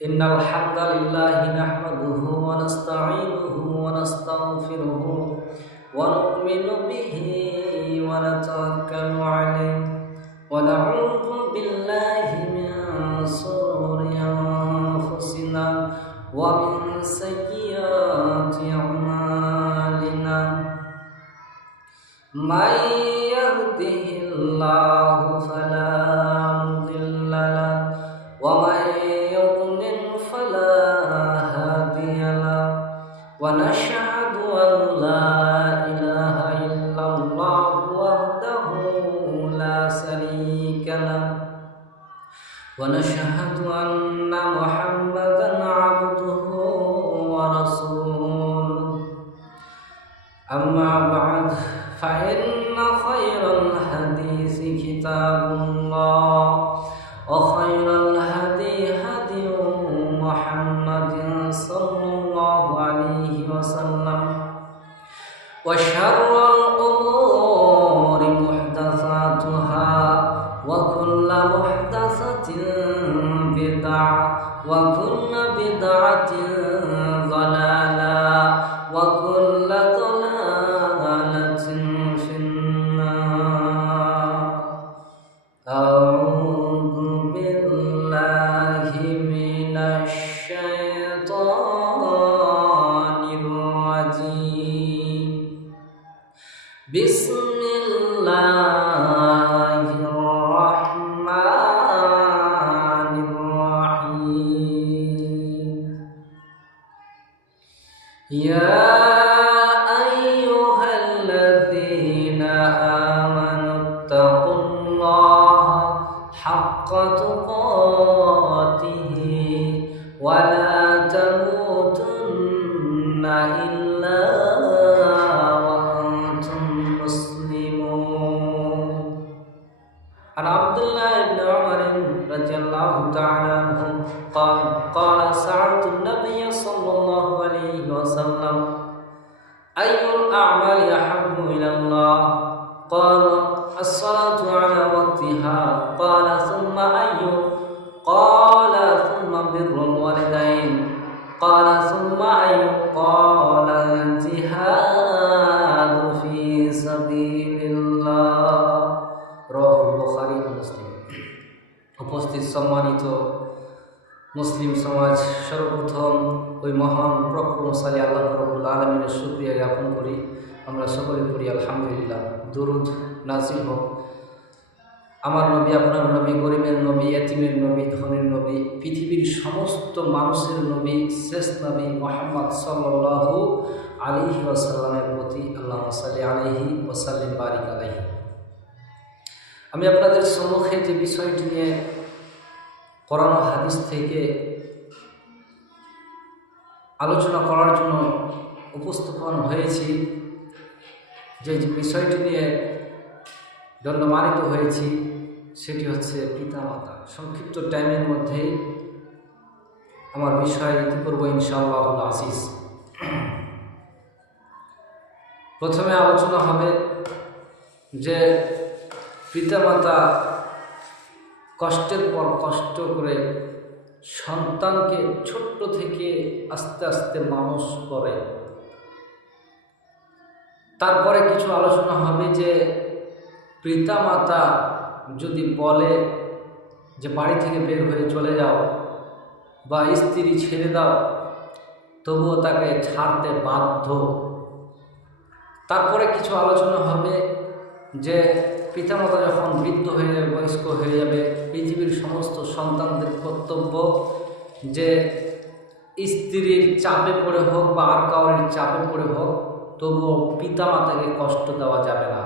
إن الحمد لله نحمده ونستعينه ونستغفره ونؤمن به ونتوكل عليه ونعوذ بالله من شرور أنفسنا ومن سيئات أعمالنا من يهده الله فلا مضل له ومن يضلل فلا هادي له ونشهد أن لا إله إلا الله وحده لا شريك له ونشهد أن محمدا عبده ورسوله أما بعد فإن خير الحديث كتاب الله وخير الهدي هدي محمد صلى الله عليه وسلم وشر الأمور محدثاتها وكل محدثة بدعة وكل بدعة ضلالة وكل ضلالة في النار. أعوذ بالله من الشيطان الرجيم. بسم الله الرحمن الرحيم. يا أيها الذين آمنوا اتقوا الله حق تقاته ولا تموتن إلا وأنتم مسلمون. عن عبد الله بن عمر رضي الله تعالى عنه قال سألت النبي صلى الله عليه وسلم أي الأعمال أحب إلى الله؟ قال الصلاة على وقتها. قال ثم أي؟ قال ثم بر الوالدين. قال ثم أي؟ قال الجهاد في سبيل الله. رواه البخاري ومسلم. উপস্থিত সম্মানিত মুসলিম সমাজ, সর্বপ্রথম ওই মহান প্রক্রমশালী আল্লাহ রাব্বুল আলামিনের শুকরিয়া জ্ঞাপন করি। আমরা সকলে করি আলহামদুলিল্লাহ। দুরুদ নাজিল হোক আমার নবী, আপনার নবী, গরিবের নবী, এতিমের নবী, ধনীর নবী, পৃথিবীর সমস্ত মানুষের নবী, শ্রেষ্ঠ নবী মুহাম্মদ সাল্লাল্লাহু আলাইহি ওয়াসাল্লামের প্রতি। আল্লাহুম্মা সাল্লি আলাইহি ওয়া সাল্লিম বারিক আলাইহি। আমি আপনাদের সম্মুখে যে বিষয়টি নিয়ে কোরআন ও হাদিস থেকে আলোচনা করার জন্য উপস্থাপন হয়েছি, যে বিষয়টি নিয়ে দণ্ডমানিত হয়েছি, সেটি হচ্ছে পিতামাতা। সংক্ষিপ্ত টাইমের মধ্যেই আমার বিষয় নীতি করবো ইনশাআল্লাহুল আজিজ। প্রথমে আলোচনা হবে যে পিতামাতা কষ্টের পর কষ্ট করে সন্তানকে ছোট্ট থেকে আস্তে আস্তে মানুষ করে। তারপরে কিছু আলোচনা হবে যে পিতামাতা যদি বলে যে বাড়ি থেকে বের হয়ে চলে যাও বা স্ত্রী ছেড়ে দাও, তবুও তাকে ছাড়তে বাধ্য। তারপরে কিছু আলোচনা হবে যে পিতামাতা যখন বৃদ্ধ হয়ে যাবে, বয়স্ক হয়ে যাবে, পৃথিবীর সমস্ত সন্তানদের কর্তব্য যে স্ত্রীর চাপে পড়ে হোক বা আর কাউরের চাপে পড়ে হোক, তবুও পিতামাতাকে কষ্ট দেওয়া যাবে না।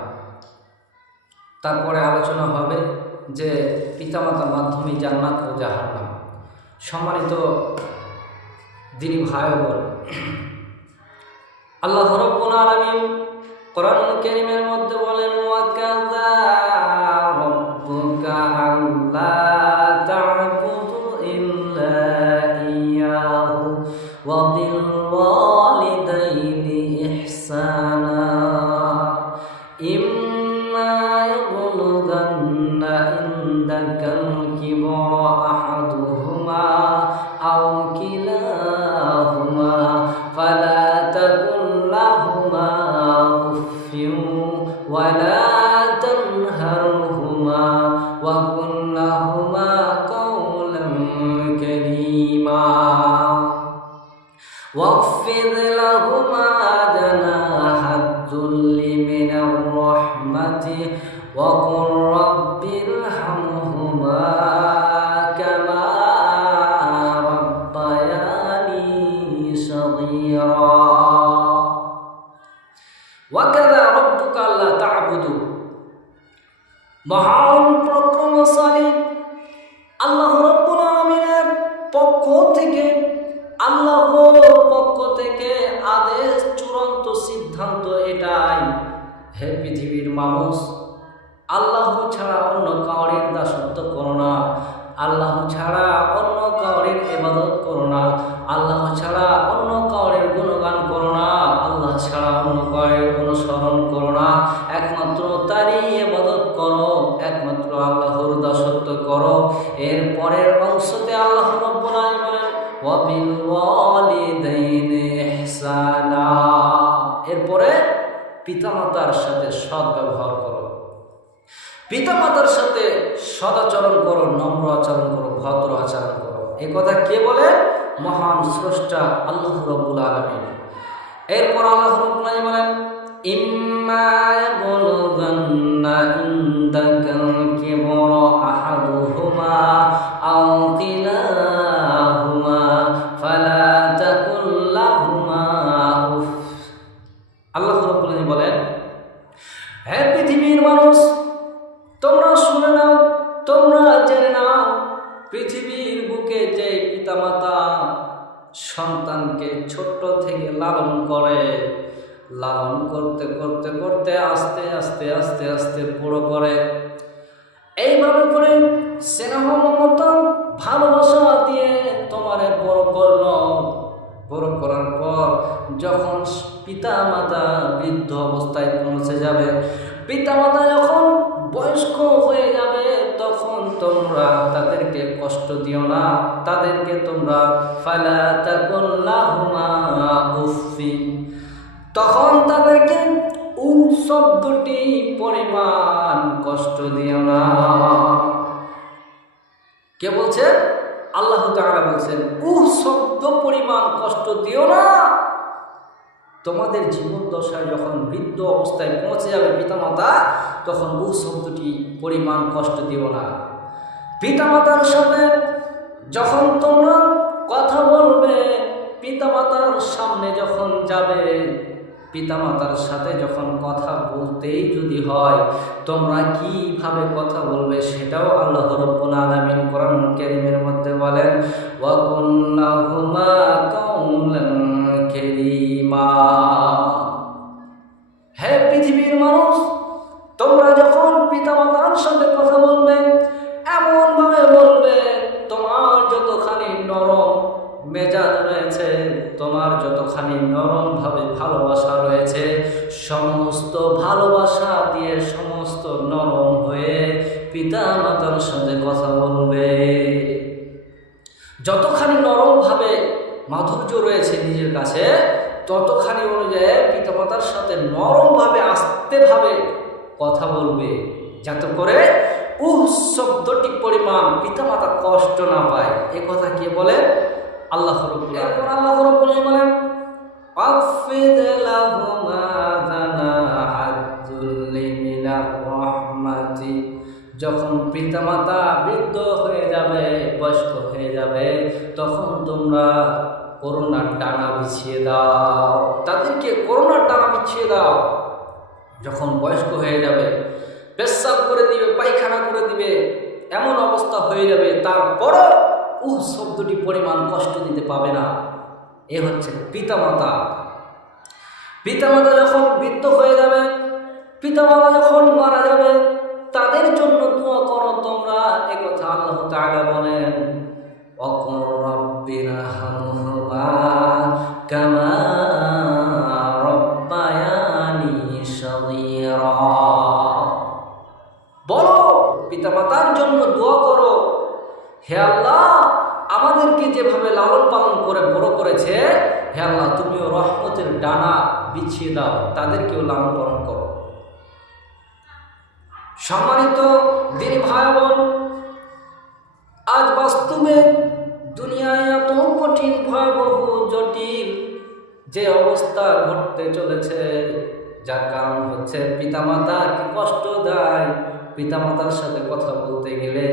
তারপরে আলোচনা হবে যে পিতামাতার মাধ্যমে জান্নাত ও জাহান্নাম। সম্মানিত দিনী ভাই ও বোন, আল্লাহ রাব্বুল আলামিন কোরআন কারীমের মধ্যে বলেন, ওয়াকাযা রাব্বুকা আল্লা তা'বুদু ইল্লা ইয়্যাহু ওয়া বিল ওয়ালিদাইনি ইহসানা ইম্মা ইয়াবলুগান্না ইনদাকাল কিবরা আহাদুহুমা أو كلاهما فلا تقل لهما أف ولا تنهرهما وقل لهما قولا كريما واخفض لهما جناح الذل من الرحمة وقل رب ارحمهما كما ربياني صغيرا وكذا ربك ألا تعبدوا মহান পরাক্রমশালী আল্লাহ রাব্বুল আলামিনের পক্ষ থেকে আদেশ, চূড়ান্ত সিদ্ধান্ত এটাই, হে পৃথিবীর মানুষ, আল্লাহ ছাড়া অন্য কাউরির দাসত্ব করো না, আল্লাহ ছাড়া অন্য কাউরির ইবাদত করো না, আল্লাহ ছাড়া অন্য কাউরির গুণগান করো না, আল্লাহ ছাড়া অন্য কাউরির অনুসরণ করো না, একমাত্র তারই ইবাদত করো, একমাত্র আল্লাহর দাসত্ব করো। এর পরের অংশতে আল্লাহ রাব্বুল আলামিন ওয়াবিল ওয়ালিদাইনি ইহসানা, এরপরে পিতামাতার সাথে সৎ ব্যবহার করো, পিতামাতার সাথে সদাচরণ করো, নম্র আচরণ করো, ভদ্র আচরণ করো। এই কথা কে বলে? মহান স্রষ্টা আল্লাহ রাব্বুল আলামিন। এরপর আল্লাহ রাব্বুল আলামিন বলেন ইম্মা ইয়াবলুগান্না ইনদাকাল কিবরা আহাদুহুমা আও কিলাহুমা ফালা তাকুল লাহুমা উফ। আল্লাহ রাব্বুল আলামিন বলেন, হে পৃথিবীর মানুষ, তোমরা শুনে নাও, তোমরা জেনে নাও, পৃথিবীর বুকে যে পিতামাতা সন্তানকে ছোট্ট থেকে লালন করে, লালন করতে করতে করতে আস্তে আস্তে আস্তে আস্তে বড় করে, এইভাবে করে স্নেহ মমতা ভালোবাসা দিয়ে তোমারে বড় করলো। বড় করার পর যখন পিতামাতা বৃদ্ধ অবস্থায় পৌঁছে যাবে, পিতামাতা যখন বয়স্ক হয়ে যাবে, তখন তোমরা তাদেরকে কষ্ট দিও না, তাদেরকে তোমরা ফালা তাকুল লাহুমা উফি, তখন তাদেরকে শব্দটি পরিমাণ কষ্ট দিও না। কে বলছে? আল্লাহ তাআলা বলছেন শব্দ পরিমাণ কষ্ট দিও না। তোমাদের জীবন দশায় যখন বৃদ্ধ অবস্থায় পৌঁছে যাবে পিতামাতা, তখন শব্দটি পরিমাণ কষ্ট দিও না। পিতামাতার সাথে যখন তোমরা কথা বলবে, পিতামাতার সামনে যখন যাবে, পিতামাতার সাথে যখন কথা বলতেই যদি হয়, তোমরা কিভাবে কথা বলবে সেটাও আল্লাহ রাব্বুল আলামিন কোরআন কারীমের মধ্যে বলেন ওয়া কুল লাহুমা কাওলান কারীমা। হে পৃথিবীর মানুষ, তোমরা যখন পিতামাতার সাথে কথা বলবে, এমন ভাবে বলবে তোমার যতখানি নরম মেজাজ রয়েছে, তোমার যতখানি নরম ভাবে ভালোবাসা রয়েছে, সমস্ত ভালোবাসা দিয়ে সমস্ত নরম হয়ে পিতামাতার সাথে কথা বলবে। যতখানি নরম ভাবে মাধুর্য রয়েছে নিজের কাছে, ততখানি অনুযায়ী পিতামাতার সাথে নরম ভাবে আস্তে ভাবে কথা বলবে, যাতে করে শব্দটি পরিমাণ পিতামাতা কষ্ট না পায়। এ কথা কে বলে? আল্লাহ রাব্বুল আলামিন। আল্লাহ রাব্বুল আলামিন বলেন ওয়াখফিদ লাহুমা জানাহাদ যুল্লি মিনার রাহমাতি, যখন পিতামাতা বৃদ্ধ হয়ে যাবে, বয়স্ক হয়ে যাবে, তখন তোমরা করুণার ডানা বিছিয়ে দাও, তাদেরকে করুণার ডানা বিছিয়ে দাও। যখন বয়স্ক হয়ে যাবে, পেশাব করে দিবে, পায়খানা করে দিবে, এমন অবস্থা হয়ে যাবে, তারপরও শব্দটি পরিমাণ কষ্ট দিতে পাবে না। এ হচ্ছে পিতামাতা। পিতামাতা যখন বৃদ্ধ হয়ে যাবে, পিতামাতা যখন মারা যাবে, তাদের জন্য দোয়া করো তোমরা। এ কথা আল্লাহ তাআলা বলেন ওয়াকুর রাব্বিরহামহুমা কামা রাব্বায়ানি সগীরা। বলো, পিতামাতার জন্য দোয়া করো, হে আল্লাহ, আমাদেরকে যেভাবে লালন পালন করে বড় করেছে, হে আল্লাহ তুমিও রহমতের ডানা বিছিয়ে দাও, তাদেরকেও লালন পালন করো। সম্মানিত দিনী ভাই বোন, আজ বাস্তবে দুনিয়ায় এত কঠিন ভয়াবহ জটিল যে অবস্থা ঘটতে চলেছে, যার কারণ হচ্ছে পিতামাতা কি কষ্ট দেয়। পিতামাতার সাথে কথা বলতে গেলে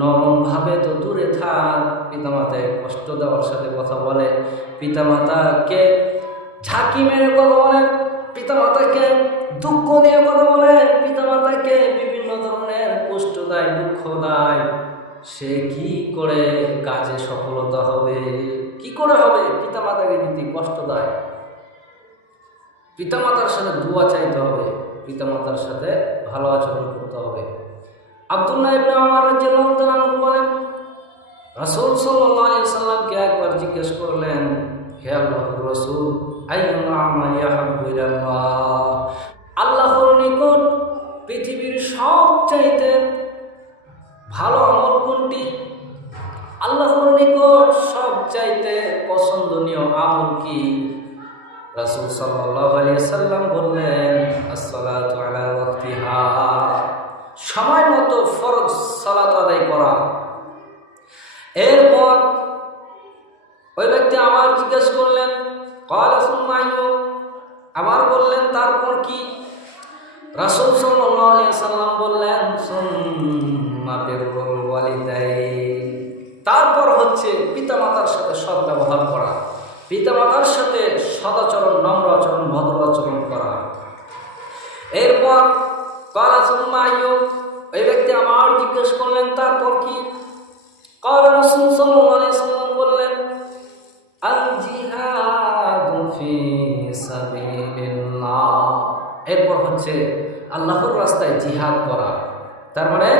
নরমভাবে তো দূরে থাক, পিতামাতায় কষ্ট দেওয়ার সাথে কথা বলে, পিতামাতাকে ঝাঁকি মেরে কথা বলে, পিতামাতাকে দুঃখ দিয়ে কথা বলে, পিতামাতাকে বিভিন্ন ধরনের কষ্ট দেয়, দুঃখ দেয়, সে কি করে কাজে সফলতা হবে? কি করে হবে? পিতামাতাকে যদি কষ্ট দেয়, পিতামাতার সাথে দোয়া চাইতে হবে, পিতামাতার সাথে ভালো আচরণ করতে হবে। আব্দুল্লাহ ইবনে ওমর রাদিয়াল্লাহু তাআলা আনহু বলেন, রাসূল সাল্লাল্লাহু আলাইহি ওয়াসাল্লামকে একবার জিজ্ঞেস করলেন, হে আল্লাহর রাসূল, আইয়ুল আমালি আহাব্বু ইলাল্লাহ, আল্লাহর নিকট পৃথিবীর সবচাইতে ভালো আমল কোনটি? আল্লাহর নিকট সবচাইতে পছন্দনীয় আমল কি? রাসূল সাল্লাল্লাহু আলাইহি ওয়াসাল্লাম বললেন, as-সালাতু আলা ওয়াক্তিহা, সময় মতো ফরজ সালাত আদায় করা। এরপর ওই ব্যক্তি আবার জিজ্ঞেস করলেন, ক্বালা সুম্মা আইয়ু, আবার বললেন তারপর কি? রাসূল সাল্লাল্লাহু আলাইহি ওয়াসাল্লাম বললেন, সুম্মা বিররুল ওয়ালিদাইন, তারপর হচ্ছে পিতামাতার সাথে সদ্ব্যবহার করা, পিতামাতার সাথে সদাচরণ, নম্র আচরণ, ভদ্র আচরণ করা। এরপর ক্বালা সুম্মা আইয়ু, ওই ব্যক্তি আবার জিজ্ঞেস করলেন তারপর কি? ক্বালা রাসূল সাল্লাল্লাহু আলাইহি ওয়াসাল্লাম বললেন, আল জিহাদু ফি সাবিলিল্লাহ, এরপর হচ্ছে আল্লাহর রাস্তায় জিহাদ করা। তার মানে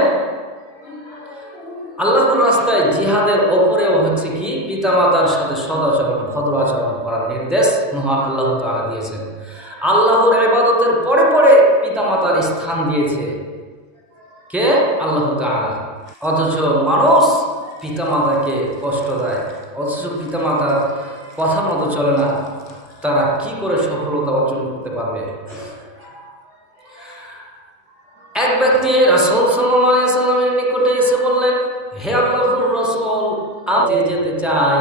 আল্লাহর রাস্তায় জিহাদের ওপরেও হচ্ছে কি পিতামাতার সাথে সদাচরণ, ভদ্র আচরণ করার নির্দেশ মহান আল্লাহ তাআলা দিয়েছেন। আল্লাহর ইবাদতের পরে পরে পিতামাতার স্থান দিয়েছে কে? আল্লাহ তাআলা। অথচ মানুষ পিতামাতাকে কষ্ট দেয়, অথচ পিতামাতার কথা মতো চলে না, তারা কি করে সফলতা অর্জন করতে পারবে? এক ব্যক্তি রাসূল সাল্লাল্লাহু আলাইহি ওয়াসাল্লামের নিকটে এসে বললেন, হে আল্লাহর রাসূল, আমি যেতে চাই।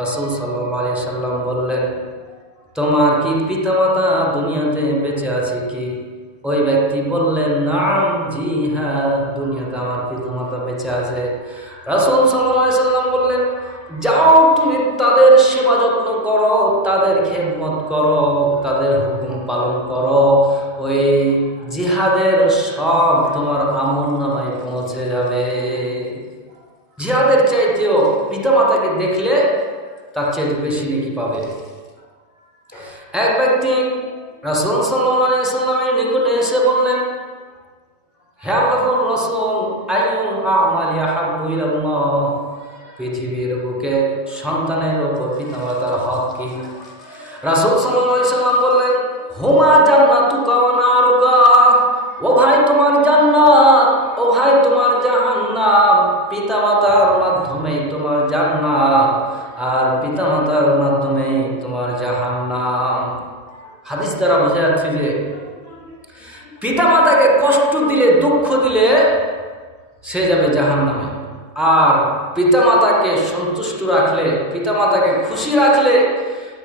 রাসূল সাল্লাল্লাহু আলাইহি ওয়াসাল্লাম বললেন, তোমার কি পিতামাতা দুনিয়াতে বেঁচে আছে কি? ওই ব্যক্তি বললেন, নাম, জি হ্যাঁ, দুনিয়াতে আমার পিতামাতা বেঁচে আছে। রাসূল সাল্লাল্লাহু আলাইহি ওয়াসাল্লাম বললেন, যাও তুমি তাদের সেবা যত্ন করো, তাদের খেদমত করো, তাদের হুকুম পালন করো, ওই জিহাদের সব তোমার আমলনামায় পৌঁছে যাবে। জিহাদের চাইতেও পিতামাতাকে দেখলে তার চাইতে বেশি নেকি পাবে। এক ব্যক্তি রাসূল সাল্লাল্লাহু আলাইহি ওয়াসাল্লামের নিকটে এসে বললেন, হে আল্লাহর রাসূল, আইয়ুল আমালি আহাব্বু ইলাল্লাহ, পৃথিবীর বুকে সন্তানের উপর পিতামাতার হক কি? রাসূল সাল্লাল্লাহু আলাইহি ওয়াসাল্লাম বললেন, হুমা জান্নাতুকা ওয়া নারুকা, ও ভাই তোমার জান্নাত, ও ভাই তোমার জাহান্নাম। পিতামাতার মাধ্যমে তোমার জান্নাত, আর পিতামাতার মাধ্যমে তোমার জাহান্নাম। হাদিস দ্বারা বোঝা যাচ্ছে যে পিতামাতাকে কষ্ট দিলে, দুঃখ দিলে সে যাবে জাহান্নামে, আর পিতামাতাকে সন্তুষ্ট রাখলে, পিতামাতাকে খুশি রাখলে,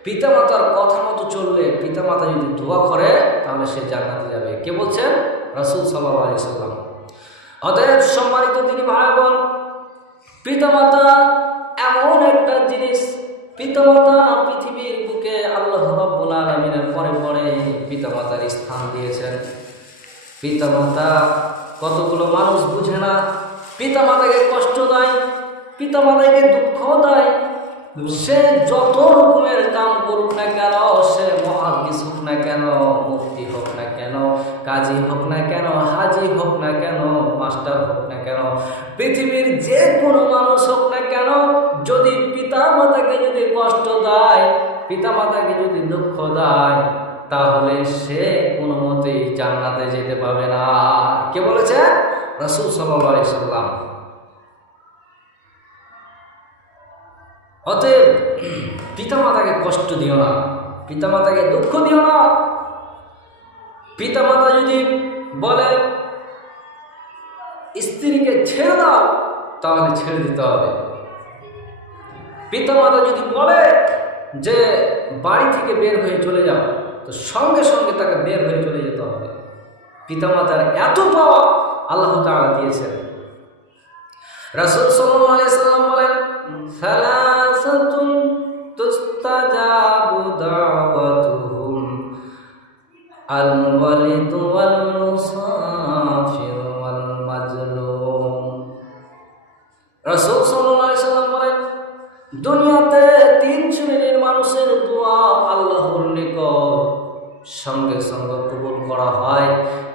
পিতামাতার কথা মতো চললে, পিতামাতা যদি দোয়া করে তাহলে সে জান্নাতে যাবে। কে বলছেন? রাসূল সাল্লাল্লাহু আলাইহি ওয়াসাল্লাম। অতএব সম্মানিত দিনী ভাই বোন, পিতামাতা এমন একটা জিনিস, পিতামাতা পৃথিবীর বুকে আল্লাহ রাব্বুল আলামিনের পরে পরে পিতামাতার স্থান দিয়েছেন। পিতামাতা কতগুলো মানুষ বুঝে না, পিতামাতাকে কষ্ট দেয়, পিতামাতাকে দুঃখ দেয়। সে যত রকমের কাম করুক না কেন, সে মুহাদ্দিস হোক না কেন, মুফতি হোক না কেন, কাজী হোক না কেন, হাজি হোক না কেন, মাস্টার হোক না কেন, পৃথিবীর যে কোনো মানুষ হোক না কেন, যদি পিতামাতাকে যদি কষ্ট দেয়, পিতামাতাকে যদি দুঃখ দেয়, তাহলে সে কোনো মতেই জান্নাতে যেতে পারবে না। কে বলেছে? রাসূল সাল্লাল্লাহু আলাইহি ওয়াসাল্লাম। অতএব পিতামাতাকে কষ্ট দিও না, পিতামাতাকে দুঃখ দিও না। পিতামাতা যদি বলে স্ত্রীকে ছেড়ে দাও, তাহলে ছেড়ে দিতে হবে। পিতামাতা যদি বলে যে বাড়ি থেকে বের হয়ে চলে যাও, তো সঙ্গে সঙ্গে তাকে বের হয়ে চলে যেতে হবে। পিতামাতার এত পাওয়া আল্লাহ তাআলা দিয়েছেন। রাসূল সাল্লাল্লাহু আলাইহি সাল্লাম বলেন, সালাসাতুন তুস্তাজাবু দাওয়াতুহুম আল ওয়ালিদ ওয়াল মুসাফির ওয়াল মাজলুম। রাসূল সাল্লাল্লাহু আলাইহি সাল্লাম বলেন, দুনিয়াতে 3 শ্রেণীর মানুষের দোয়া আল্লাহর নিকট সঙ্গে সঙ্গে কবুল করা হয়।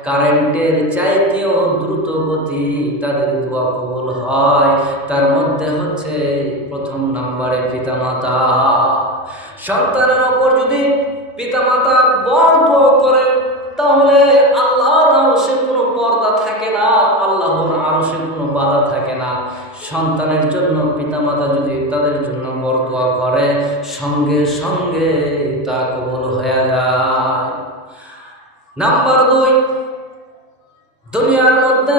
কারেন্টের চাইতেও দ্রুত গতি তাদের দোয়া কবুল হয়। তার মধ্যে হচ্ছে প্রথম নম্বরে পিতামাতা। সন্তানের ওপর যদি পিতামাতা বড় দোয়া করে, তাহলে আল্লাহর আরশে কোনো পর্দা থাকে না, আল্লাহর আরশে কোনো বাধা থাকে না। সন্তানের জন্য পিতামাতা যদি তাদের জন্য বড় দোয়া করে, সঙ্গে সঙ্গে তা কবুল হয়ে যায়। নাম্বার 2, দুনিয়ার মধ্যে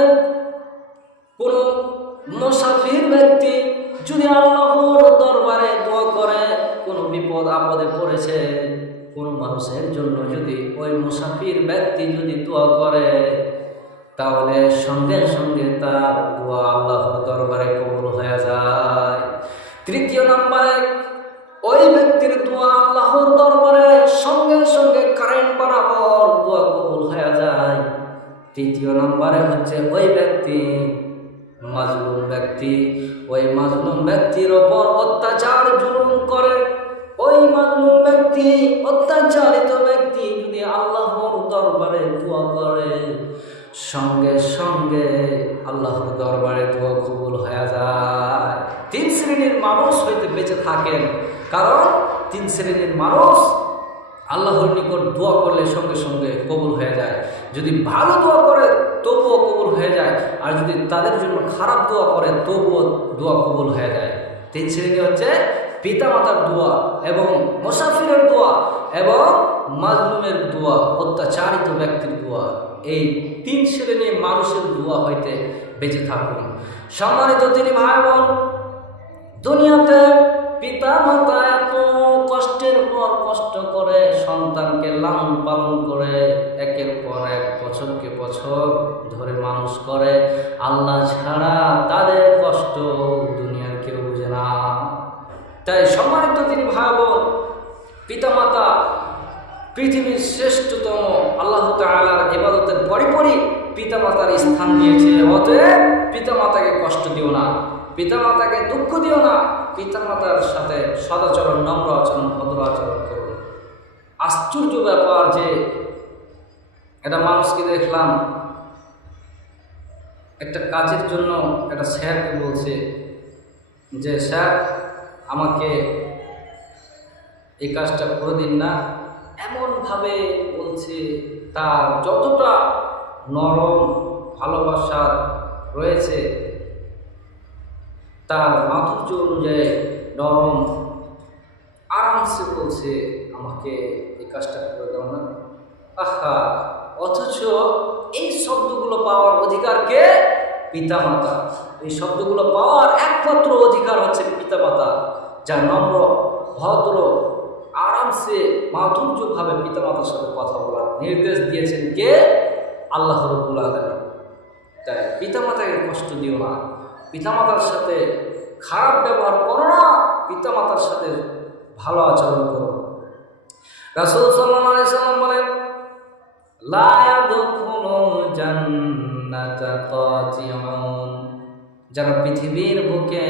কোনো মুসাফির ব্যক্তি যদি আল্লাহর দরবারে দোয়া করে, কোনো বিপদ আপদে পড়েছে কোনো মানুষের জন্য, যদি ওই মুসাফির ব্যক্তি যদি দোয়া করে, তাহলে সঙ্গে সঙ্গে তার দোয়া আল্লাহর দরবারে কবুল হয়ে যায়। 3 নম্বরে ওই ব্যক্তির দোয়া আল্লাহর দরবারে সঙ্গে সঙ্গে কারেন্ট বরাবর দোয়া কবুল হয়ে যায়। 3 নম্বরে হচ্ছে ওই ব্যক্তি মাজলুম ব্যক্তি, ওই মাজলুম ব্যক্তির ওপর অত্যাচার জুলুম করে, ওই মাজলুম ব্যক্তি অত্যাচারিত ব্যক্তি যদি আল্লাহর দরবারে দোয়া করে, সঙ্গে সঙ্গে আল্লাহর দরবারে দোয়া কবুল হয়ে যায়। 3 শ্রেণীর মানুষ হইতে বেঁচে থাকেন, কারণ 3 শ্রেণীর মানুষ আল্লাহর নিকট দোয়া করলে সঙ্গে সঙ্গে কবুল হয়ে যায়। যদি ভালো দোয়া করে তবুও কবুল হয়ে যায়, আর যদি তাদের জন্য খারাপ দোয়া করে তবুও দোয়া কবুল হয়ে যায়। 3 শ্রেণী হচ্ছে পিতামাতার দোয়া এবং মুসাফিরের দোয়া এবং মাজলুমের দোয়া, অত্যাচারিত ব্যক্তির দোয়া। এই 3 শ্রেণীর মানুষের দোয়া হইতে বেঁচে থাকুন। সম্মানিত তিনি ভাই বোন, দুনিয়াতে পিতামাতা এত কষ্টের পর কষ্ট করে সন্তানকে লালন পালন করে, একের পর এক বছরকে বছর ধরে মানুষ করে। আল্লাহ ছাড়া তাদের কষ্ট দুনিয়ার কেউ বুঝে না। তাই সম্মানিত তিনি ভাই বোন, পিতামাতা পৃথিবীর শ্রেষ্ঠতম, আল্লাহ তাআলার ইবাদতের পরিপরি পিতামাতার স্থান দিয়েছে। অতএব পিতামাতাকে কষ্ট দিও না, পিতামাতাকে দুঃখ দিও না, পিতামাতার সাথে সদাচরণ, নম্র আচরণ, ভদ্র আচরণ করুন। আশ্চর্য ব্যাপার যে একটা মানুষকে দেখলাম একটা কাজের জন্য একটা স্যারকে বলছে যে স্যার আমাকে এই কাজটা করে দিন না, এমনভাবে বলছে। তার যতটা নরম ভালোবাসা রয়েছে, তার মাধুর্য অনুযায়ী নরম আরামসে বলছে আমাকে এই কাজটা করে দাও না। আহা, অথচ এই শব্দগুলো পাওয়ার অধিকার কে? পিতামাতা। এই শব্দগুলো পাওয়ার একমাত্র অধিকার হচ্ছে পিতামাতা, যা নম্র, ভদ্র, আরামসে মাধুর্যভাবে পিতামাতার সাথে কথা বলার নির্দেশ দিয়েছেন কে? আল্লাহ রাব্বুল আলামিন। তাই পিতামাতাকে কষ্ট দিও না, পিতামাতার সাথে খারাপ ব্যবহার করো না, পিতামাতার সাথে ভালো আচরণ করো। রাসূল সাল্লাল্লাহু আলাইহি সাল্লাম বলেন, লা ইয়াদখুলুল জান্নাতা কাতিউন, যারা পৃথিবীর বুকে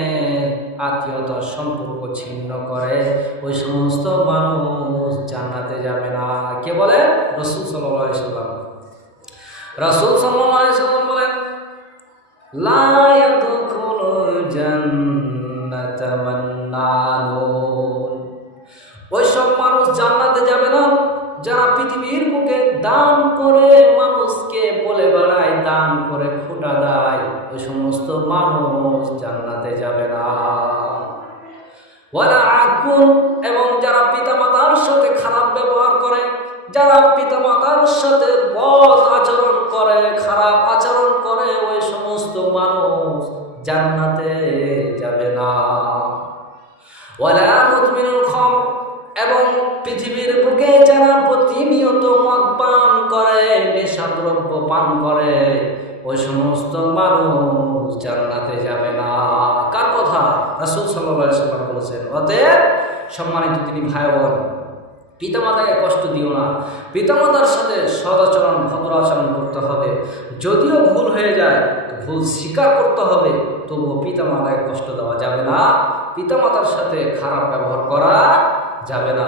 আত্মীয়তার সম্পর্ক ছিন্ন করে, ওই সমস্ত মানুষ জান্নাতে যাবে না। কে বলে? রাসূল সাল্লাল্লাহু আলাইহি সাল্লাম। রাসূল সাল্লাল্লাহু আলাইহি সাল্লাম বলেন, লা ইয়াদখুলুল জান্নাতা মান্নানুন, ওই সব মানুষ জান্নাতে যাবে না যারা পৃথিবীর বুকে দান করে মানুষকে বলে বেড়ায়, দান করে খোঁটা দেয়, ওই সমস্ত মানুষ জান্নাতে যাবে না। ওয়ালা আকুন, এবং যারা পিতামাতার সাথে খারাপ ব্যবহার করে, যারা পিতামাতার সাথে বদ আচরণ করে, খারাপ আচরণ করে, ওই সমস্ত মানুষ জান্নাতে যাবে না। ওয়ালা মুদমিনুল খামর, এবং পৃথিবীর বুকে যারা প্রতিনিয়ত মদ পান করে, নেশাদ্রব্য পান করে, ওই সমস্ত মানুষ জান্নাতে যাবে না। কার কথা? রাসূল সাল্লাল্লাহু আলাইহি ওয়াসাল্লাম বলেছেন। অতএব সম্মানিত তিনি ভাই বোন, পিতামাতাকে কষ্ট দিও না, পিতামাতার সাথে সদাচরণ ভদ্র আচরণ করতে হবে। যদিও ভুল হয়ে যায় তো ভুল স্বীকার করতে হবে, তবুও পিতামাতাকে কষ্ট দেওয়া যাবে না, পিতামাতার সাথে খারাপ ব্যবহার করা যাবে না।